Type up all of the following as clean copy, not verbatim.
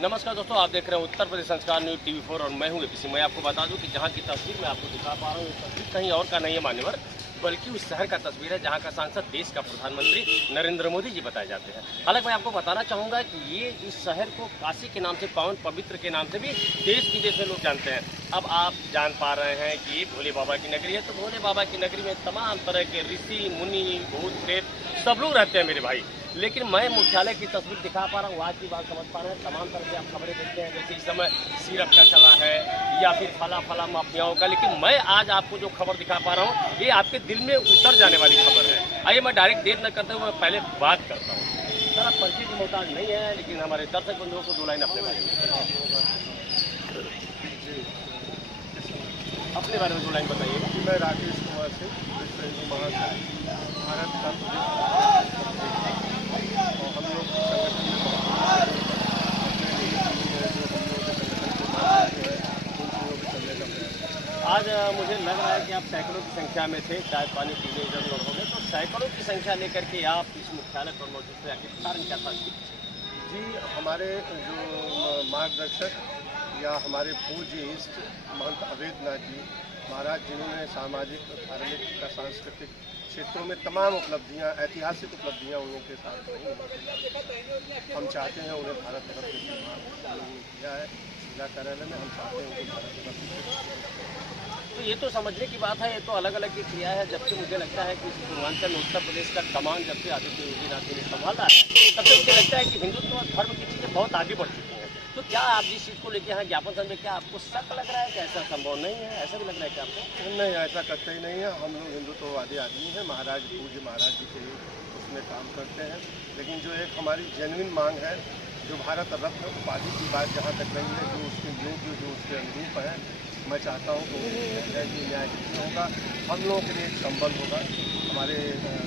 नमस्कार दोस्तों, आप देख रहे हैं उत्तर प्रदेश संस्कार न्यूज़ TV4 और मैं हूं एपीसी। मैं आपको बता दूं कि जहां की तस्वीर मैं आपको दिखा पा रहा हूं, ये तस्वीर कहीं और का नहीं है मान्यवर, बल्कि उस शहर का तस्वीर है जहां का सांसद देश का प्रधानमंत्री नरेंद्र मोदी जी बताए जाते हैं। हालांकि मैं आपको बताना चाहूँगा कि ये इस शहर को काशी के नाम से, पावन पवित्र के नाम से भी देश विदेश में लोग जानते हैं। अब आप जान पा रहे हैं कि ये भोले बाबा की नगरी है, तो भोले बाबा की नगरी में तमाम तरह के ऋषि मुनि भूत प्रेत सब लोग रहते हैं मेरे भाई। लेकिन मैं मुख्यालय की तस्वीर दिखा पा रहा हूँ, आज की बात समझ पा रहे हैं। तमाम तरह से आप खबरें देखते हैं, जैसे इस समय सिरप का चला है या फिर फला माफियाओं का, लेकिन मैं आज आपको जो खबर दिखा पा रहा हूँ ये आपके दिल में उतर जाने वाली खबर है। आइए मैं डायरेक्ट देर न करते हुए मैं पहले बात करता हूँ। सर आप परिचय की मोहताज नहीं है, लेकिन हमारे दर्शक बंधुओं को दो लाइन अपने बारे में दो लाइन बताइएगा। मैं राकेश कुमार सिंह, विश्व हिंदू महासंघ भारत का और हम लोग आज मुझे लग रहा है कि आप सैकड़ों की संख्या में थे, चाय पानी पीने इधर उधर हो गए, तो सैकड़ों की संख्या लेकर के आप इस मुख्यालय पर मौजूद थे, आखिर कारण क्या था? जी, हमारे जो मार्गदर्शक या हमारे पूज्य इष्ट महंत अवैधनाथ जी महाराज, जिन्होंने सामाजिक, धार्मिक का सांस्कृतिक क्षेत्रों में तमाम उपलब्धियां, ऐतिहासिक उपलब्धियां उन लोगों के साथ रही। हम चाहते हैं उन्हें भारत रत्न की मांग किया है जिला कार्यालय में, हम चाहते हैं उनको भारत रत्न। तो ये तो समझने की बात है, ये तो अलग अलग की क्रिया है। जबकि मुझे लगता है कि इस पूर्वांचल में उत्तर प्रदेश का कमान जब से आदित्य योगीनाथ जी ने संभाला है, तब से मुझे लगता है कि हिंदुत्व और धर्म की चीज़ें बहुत आगे बढ़ चुकी हैं। तो क्या आप जिस चीज़ को लेकर यहाँ ज्ञापन समझे, क्या आपको शक लग रहा है कि ऐसा संभव नहीं है? ऐसा भी लग रहा है कि आपको? नहीं, ऐसा करते ही नहीं है। हम लोग हिंदुत्ववादी आदमी हैं, महाराज पूज्य महाराज जी के उसमें काम करते हैं। लेकिन जो एक हमारी जेन्युइन मांग है, जो भारत रत्न उपाधि की बात जहाँ तक रही है, जो उसके योग्य, जो उसके अनुरूप है, मैं चाहता हूँ कि न्याय होगा, हम लोगों के लिए एक संबल होगा हमारे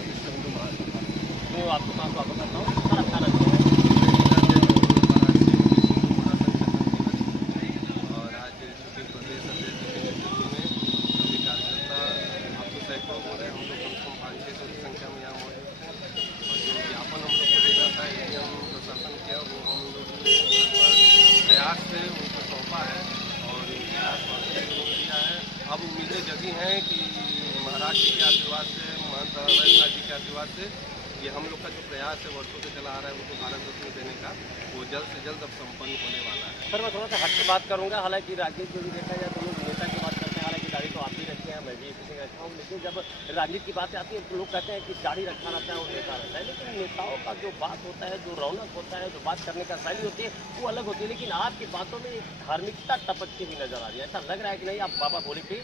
विश्व हिंदू महासंघ। तो आपको मैं स्वागत करता हूँ। सर आपका नाम क्या है? से उनको सौंपा है और उनके आश्वासन उन्होंने दिया है। अब उम्मीदें जगी हैं कि महाराज जी के आशीर्वाद से, महंत अवैधनाथ जी के आशीर्वाद से, ये हम लोग का जो प्रयास है वर्षों से चला आ रहा है उनको भारत रत्न देने का, वो जल्द से जल्द अब संपन्न होने वाला है। सर मैं थोड़ा सा हट के बात करूँगा। हालांकि राजनीति को भी देखा जाए तो लोग नेता की बात करते हैं, हालांकि दाढ़ी तो आप ही रखते हैं, मैं भी किसी रखता हूँ, लेकिन जब राजनीति की बात आती है तो लोग कहते हैं कि दाढ़ी रखा रहता है और नेता रहता है। लेकिन नेताओं का जो बात होता है, जो रौनक होता है, जो बात करने का शैली होती है, वो अलग होती है। लेकिन आपकी बातों में एक धार्मिकता टपकती हुई नजर आ रही है। ऐसा लग रहा है कि नहीं, आप बाबा भोले की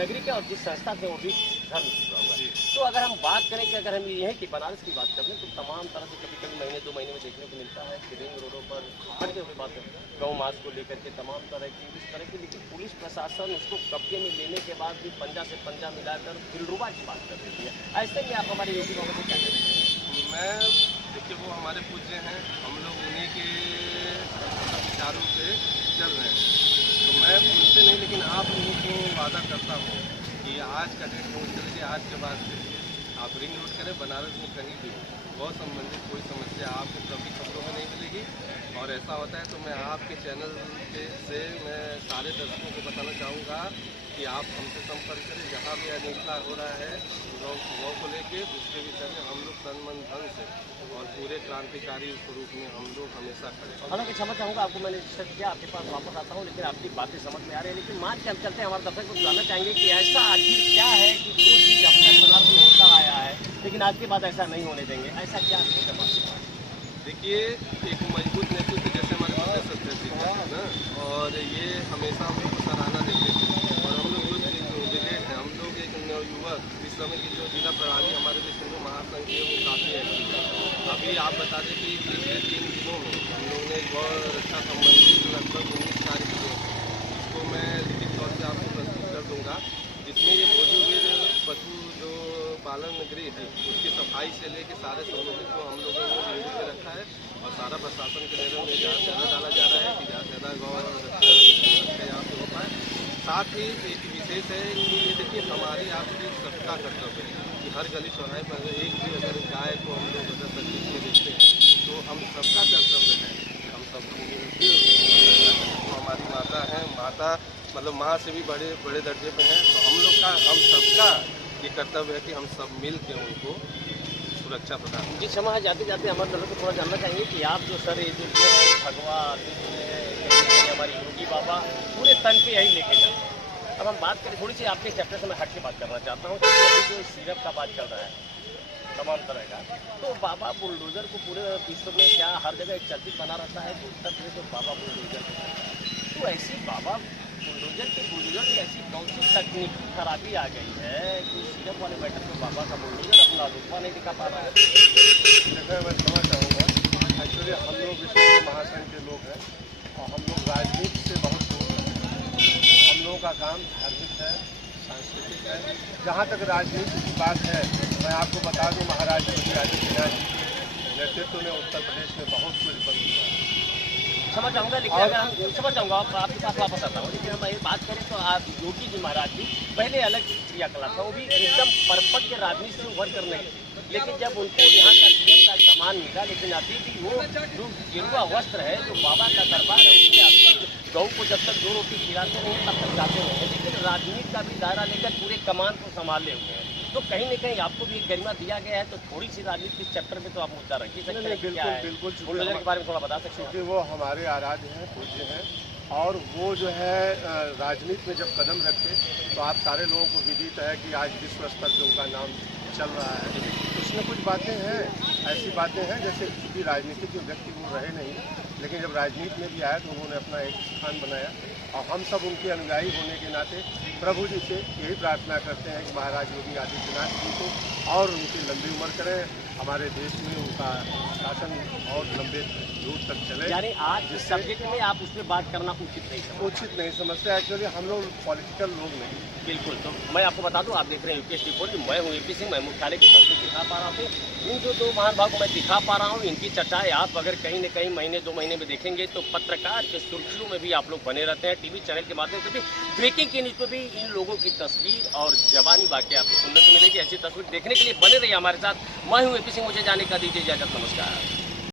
नगरी के और जिस संस्था से वो भी धर्म जुड़ा हुआ है। तो अगर हम बात करें कि अगर हम यही कि बनारस की बात करें तो तमाम तरह से कभी कभी महीने 2 महीने में देखने को मिलता है कि रिंग रोडों पर हटते हुए बात करें गौ मांस को लेकर के तमाम तरह की इस तरह की, लेकिन पुलिस प्रशासन उसको कब्जे में लेने के बाद भी पंजा से पंजा मिलाकर दिलरुबा की बात कर देती है। ऐसे में आप हमारे योगी बाबा को क्या कहते हैं? मैं देखिए, वो हमारे पूज्य हैं, हम लोग उन्हीं के विचारों से चल रहे हैं। तो मैं उनसे नहीं, लेकिन आप लोगों को वादा करता हूँ कि आज का डेट में चल के आज के बाद से आप रिंग रोड करें, बनारस में कहीं भी बहुत संबंधित कोई समस्या आपको कभी खबरों में नहीं मिलेगी। और ऐसा होता है तो मैं आपके चैनल से मैं सारे दर्शकों को बताना चाहूँगा कि आप हमसे संपर्क करें। जहाँ भी अनिष्टा हो रहा है गौ को लेके, उसके विषय में हम लोग तन मन धन से और पूरे क्रांतिकारी स्वरूप में हम लोग हमेशा खड़े। हालांकि क्षमा चाहूँगा, आपको मैंने डिस्कस किया, आपके पास वापस आता हूँ, लेकिन आपकी बातें समझ में आ रही है। लेकिन मान के हम चलते हैं, हमारे दर्शक को जानना चाहेंगे कि ऐसा आखिर क्या है कि जो चीज़ अब तक बनारस में होता आया है लेकिन आज के बाद ऐसा नहीं होने देंगे, ऐसा क्या है? देखिए, एक मजबूत नेतृत्व जैसे हमारे प्रोफेसर थे ना, और ये हमेशा हम लोग को सराहना देते थे। और हम लोग जो विलेज हैं, हम लोग एक नवयुवक, इस समय की जो जिला प्रणाली हमारे विश्व हिंदू महासंघ की है वो काफ़ी एक्टिव है। अभी आप बता दें कि पिछले 3 दिनों में हम लोगों ने गौ रक्षा संबंधी लगभग 19 कार्य किए, जिसको मैं लिखित तौर से आपको प्रस्तुत कर दूँगा, जिसमें ये भोजूवीर पशु जो पालन गृह है उसकी सफाई से लेकर सारे सामग्री को हम लोगों ने मिल के रखा है। और सारा प्रशासन के निर्णय में ज़्यादा से ज़्यादा डाला जा रहा है कि ज़्यादा से ज़्यादा गौ रक्षा यहाँ पे हो पाए। साथ ही एक विशेष है कि ये देखिए, हमारी आपकी सबका कर्तव्य है कि हर गली चौराहे पर एक भी अगर गाय को हम लोग अगर तकलीफ में देखते हैं तो हम सबका कर्तव्य है कि हम सब मिलकर माता मतलब माँ से भी बड़े बड़े दर्जे पे हैं। तो हम लोग का, हम सबका ये कर्तव्य है कि हम सब मिल के उनको सुरक्षा प्रदान करें। जी क्षमा है, जाते जाते हमारे तरफ को थोड़ा जानना चाहेंगे कि आप जो सर ये जो भगवान हमारे योगी बाबा पूरे तन पे यही लेके जाते हैं। अब हम बात करें थोड़ी सी आपके चैप्टर से मैं हट के बात करना चाहता हूँ, क्योंकि अभी जो सिरप का बात चल रहा है तमाम तरह का, तो बाबा बुलडोजर को पूरे विश्व में क्या हर जगह एक चर्चित बना रहता है कि उत्तर प्रदेश में बाबा बुलडोजर, तो ऐसी बाबा बुलडोजर में ऐसी कौन सी तकनीकी खराबी आ गई है कि सिरप वाले मैटर में बाबा का बुलडोजर अपना रुतबा नहीं दिखा पा रहा है? देखिए, मैं समझ चाहूँगा, एक्चुअली हम लोग विश्व महासंघ के लोग हैं और हम लोग राजनीति से बहुत दूर हैं। हम लोगों का काम धार्मिक है, सांस्कृतिक है। जहाँ तक राजनीति की बात है, मैं आपको बता दूं, महाराज योगी आदित्यनाथ जी के नेतृत्व में उत्तर प्रदेश में बहुत कुछ बन चुका है। समझ जाऊँगा, लेकिन अगर हम समझ जाऊँगा आपके पास वापस आता हूँ, लेकिन हम ये बात करें तो आप योगी जी महाराज जी पहले अलग क्रियाकलाप था, वो भी एकदम परपक्व राजनीति से उभर कर नहीं थे, लेकिन जब उनको यहाँ का सीएम का सम्मान मिला, लेकिन अभी भी वो जो गेरुआ वस्त्र है, जो बाबा का दरबार है, उसके अभी गऊ को जब तक 2 रोटी खिलाते नहीं तब तक जाते नहीं हैं, लेकिन राजनीति का भी दायरा लेकर पूरे कमान को संभाले हुए हैं। तो कहीं न कहीं आपको भी एक गरिमा दिया गया है, तो थोड़ी सी राजनीति के चैप्टर में तो आप मुद्दा रखिए सकते हैं। बिल्कुल बुलडोजर के बारे में थोड़ा बता सकते हैं? क्योंकि वो हमारे आराध्य हैं, पूज्य हैं, और वो जो है राजनीति में जब कदम रखे तो आप सारे लोगों को विदित है कि आज विश्व स्तर पर उनका नाम चल रहा है। उसमें कुछ बातें हैं, ऐसी बातें हैं जैसे चूँकि राजनीतिक जो व्यक्ति वो रहे नहीं, लेकिन जब राजनीति में भी आए तो उन्होंने अपना एक स्थान बनाया, और हम सब उनके अनुयायी होने के नाते प्रभु जी से यही प्रार्थना करते हैं कि महाराज योगी आदित्यनाथ जी को और उनकी लंबी उम्र करें, हमारे देश में उनका शासन और लंबे दूर तक चले। यानी आज जिस सब्जेक्ट में आप उस पर बात करना उचित नहीं समझते। एक्चुअली हम लोग पॉलिटिकल लोग नहीं। बिल्कुल, तो मैं आपको बता दूं, आप देख रहे हैं यूपीएस रिपोर्ट कि मैं हूं एपी सिंह, मैं मुख्यालय की तस्वीर दिखा पा रहा हूँ। इन जो 2 महानुभाव को मैं दिखा पा रहा हूँ, इनकी चर्चाएं आप अगर कहीं न कहीं महीने 2 महीने में देखेंगे तो पत्रकार के सुर्खियों में भी आप लोग बने रहते हैं, टीवी चैनल के माध्यम से भी ब्रेकिंग के न्यूज़ पर भी इन लोगों की तस्वीर और जवानी वाकई आपको सुनने को मिलेगी। ऐसी तस्वीर देखने के लिए बने रहिए हमारे साथ। मैं हूँ एपी सिंह, मुझे जाने का दीजिए इजाजत, नमस्कार।